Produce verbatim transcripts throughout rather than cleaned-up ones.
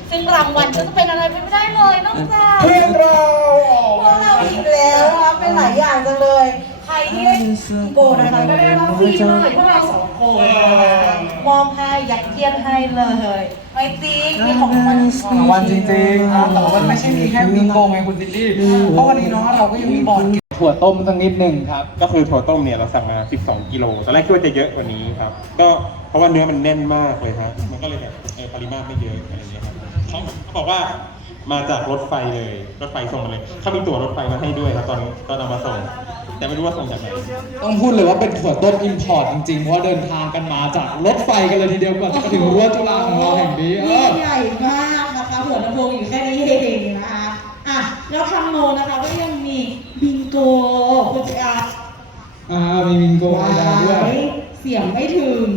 ซึ่งรางวัลก็จะเป็นอะไรไปไม่ได้เลยนอกจากเพื่อนเราพวกเราอีกแล้วนะคะเป็นหลายอย่างจังเลย ใครที่ได้โกนะคะก็ได้รับฟรีเลยพวกเราสองคนมอบให้ยัดเยียดให้เลยไม่จริงมีของมันรางวัลจริงๆครับแต่ว่ามันไม่ใช่มีแค่บิงโกไงคุณซินดี้เพราะวันนี้เนาะเราก็ยังมีบอร์ดถั่วต้มสักนิดหนึ่งครับก็คือถั่วต้มเนี่ยเราสั่งมาสิบสองกิโลตอนแรกคิดว่าจะเยอะกว่านี้ครับก็เพราะว่าเนื้อมันแน่นมากเลยครับมันก็เลยแบบเออปริมาตรไม่เยอะอะไรอย่างเงี้ยครับเขาเขาบอกว่ามาจากรถไฟเลยรถไฟส่งมาเลยเขามีตั๋วรถไฟมาให้ด้วยครับตอนตอนเอามาส่งแต่ไม่รู้ว่าส่งจากไหนต้องพูดเลยว่าเป็นถั่วต้มอิมพอร์ตจริงๆเพราะว่าเดินทางกันมาจากรถไฟกันเลยทีเดียวก่อนจะมาถึงรั้วจุฬาของเราแห่งนี้เออใหญ่มากนะคะหัวลำโพงอยู่แค่นี้เองนะคะอ่ะแล้วทางโนนะคะก็ยังมีบิงโกคุณจะอาอ่ามีบิงโกไอดาด้วยเสียงไม่ถึง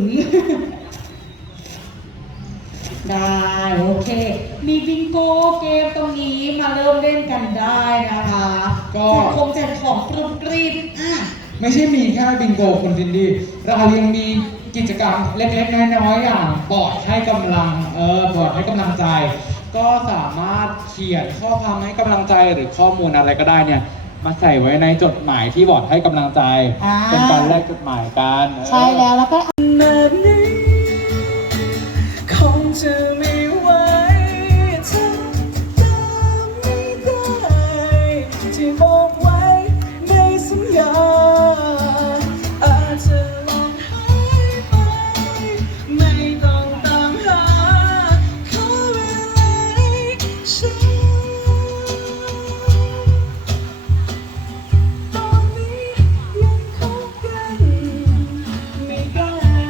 ได้โอเค มีบิงโกเกมตรงนี้มาเริ่มเล่นกันได้นะคะก็แจกของแจกของกรุบกรีบอ่ะไม่ใช่มีแค่บิงโกคุณซินดี้เรายังมีกิจกรรมเล็กๆน้อยๆอย่างบอร์ดให้กำลังเออบอร์ดให้กำลังใจ ก็สามารถเขียนข้อความให้กำลังใจหรือข้อมูลอะไรก็ได้เนี่ยมาใส่ไว้ในจดหมายที่บอร์ดให้กำลังใจอ่าเป็นการแลกจดหมายกันใช่แล้วแล้วก็แบบนี้คงจะไม่ไหวทำตามไม่ได้ที่บอกไว้ในสัญญาอาจจะลองหายไปไม่ต้องตามหาขอเวลาให้ฉันตอนนี้ยังคบกันไม่ได้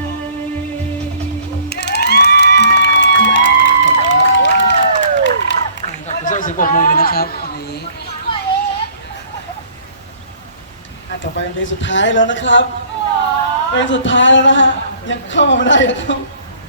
ขอบคุณสำหรับเสียงปรบมือนะครับวันนี้อาจจะไปเป็นเพลงสุดท้ายแล้วนะครับเพลงสุดท้ายแล้วนะฮะยังเข้ามาไม่ได้นะครับ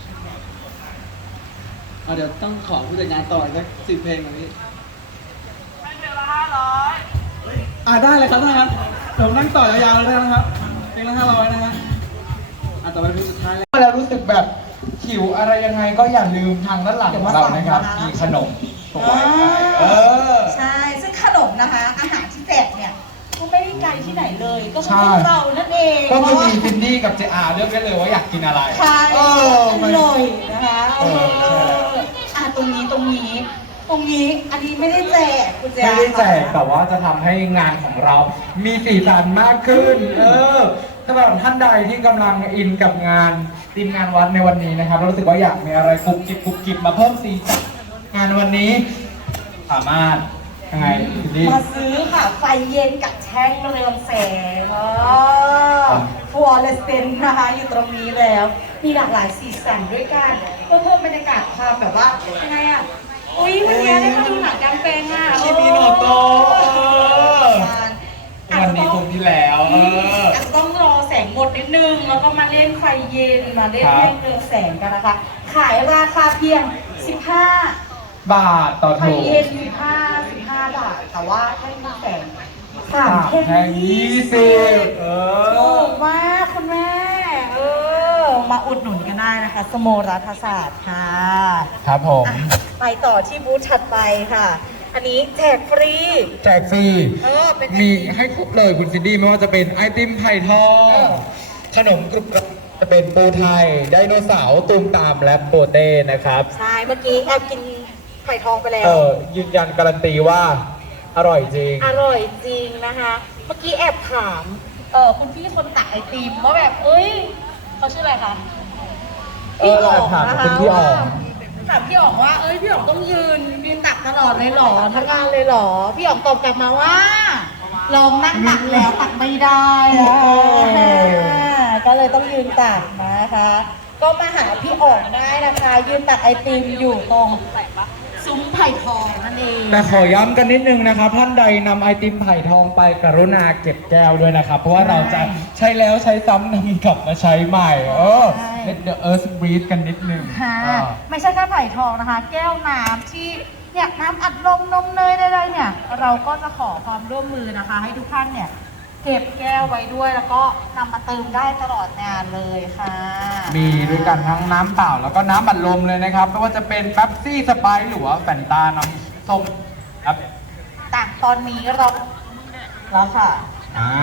เอาเดี๋ยวต้องขอผู้จัดงานต่ออีกสักสิบเพลงแบบนี้เป็นเพลงละห้าร้อยอ่าได้เลยครับท่านครับเดี๋ยวผมนั่งต่อยาวๆเลยนะครับเพลงละห้าร้อยนะฮะอ่ะต่อไปเพลงสุดท้ายแล้วแล้วรู้สึกแบบหิวอะไรยังไงก็อย่าลืมทางด้านหลังของเรานะครับ มีขนมถวายให้เออใช่ ซึ่งขนมนะคะ อาหารที่แจกเนี่ยก็ไม่ได้ไกลที่ไหนเลย ก็คือพวกเรานั่นเองก็คือเพราะว่ามีซินดี้กับเจอาเลือกได้เลยว่าอยากกินอะไรใช่เอออมันร่อยนะคะเออใช่อ่ะตรงนี้ตรงนี้ ตรงนี้ อันนี้ไม่ได้แจกคุณแจไม่ได้แจกแต่ว่าจะทำให้งานของเรา มีสีสันมากขึ้น เออสำหรับท่านใดที่กำลังอินกับงานทีมงานวัดในวันนี้นะครับรู้สึกว่าอยากมีอะไรกุบกิบกุบกิบมาเพิ่มสีสันงานวันนี้ สามารถยังไงซินดี้มาซื้อค่ะ ไฟเย็นกับแท่งเรืองแสงอ๋อฟัวเลสเตนนะคะอยู่ตรงนี้แล้ว มีหลากหลายสีสันด้วยกันเพื่อเพิ่มบรรยากาศความแบบว่ายังไงอ่ะ อุ้ยวันนี้ได้มาดูหนังกลางแปลงอ่ะคิมิโนโตะ วันนี้คุ้มที่แล้ว เอออาจจะต้องรอแสงหมดนิดนึง แล้วก็มาเล่นไฟเย็น มาเล่นครับแท่งเรืองแสงกันนะคะ ขายราคาเพียง สิบห้าบาทต่อไฟถุงเย็นสิบห้า สิบห้าบาท แต่ว่าแท่งเรืองแสงสามแท่แท่งงยี่ยี่สิสิบบ เอถูอกมากคุณแม่ เออ มาอุดหนุนกันได้นะคะ สโมรัฐศาสตร์ค่ะครับผมอ่ะไปต่อที่บูธถัดไปค่ะ อันนี้แจกฟรีแจกฟรีเออเป็นไอติมีให้ครบเลยคุณซินดี้ไม่ว่าจะเป็นไอติมไผ่ทอง ขนมกรุบกรับจะเป็นปูไทย ไดโนเสาร์ตูมตามและโปเต้นะครับใช่ เมื่อกี้แอบกินไผ่ทองไปแล้วเออยืนยันการันตีว่าอร่อยจริงอร่อยจริงนะคะ เมื่อกี้แอบถาม เออคุณพี่คนตักไอติมว่าแบบ เอ้ยเขาชื่ออะไรคะเออเราแอบถามคุณพี่อ๋องถามพี่อ๋องว่า เอ้ยพี่อ๋องต้องยืนยืนตักตลอดเลยเหรอทั้งงานเลยเหรอ พี่อ๋องตอบกลับมาว่า ลองนั่งตักแล้วตักไม่ได้อะก็เลยต้องยืนตักนะคะ ก็มาหาพี่อ๋องได้นะคะ ยืนตักไอติมอยู่ตรงซุ้มไผ่ทองนั่นเองแต่ขอย้ำกันนิดนึงนะครับท่านใดนำไอติมไผ่ทองไปกรุณาเก็บแก้วด้วยนะครับ เพราะว่าเราจะใช้แล้วใช้ซ้ำนำกลับมาใช้ใหม่ เออ Let the earth breathe กันนิดนึงค่ะอ่าไม่ใช่แค่ไผ่ทองนะคะ แก้วน้ำที่เนี่ยน้ำอัดลมนมเนยใดๆเนี่ย เราก็จะขอความร่วมมือนะคะ ให้ทุกท่านเนี่ยเก็บแก้วไว้ด้วยแล้วก็นำมาเติมได้ตลอดงานเลยค่ะมีด้วยกันทั้งน้ำเปล่าแล้วก็น้ำบัดลมเลยนะครับไม่ว่าจะเป็นเป๊ปซี่สไปร์หรือว่าแฟนตาน้ำส้มครับต่างตอนนี้เราแล้วค่ะอ่า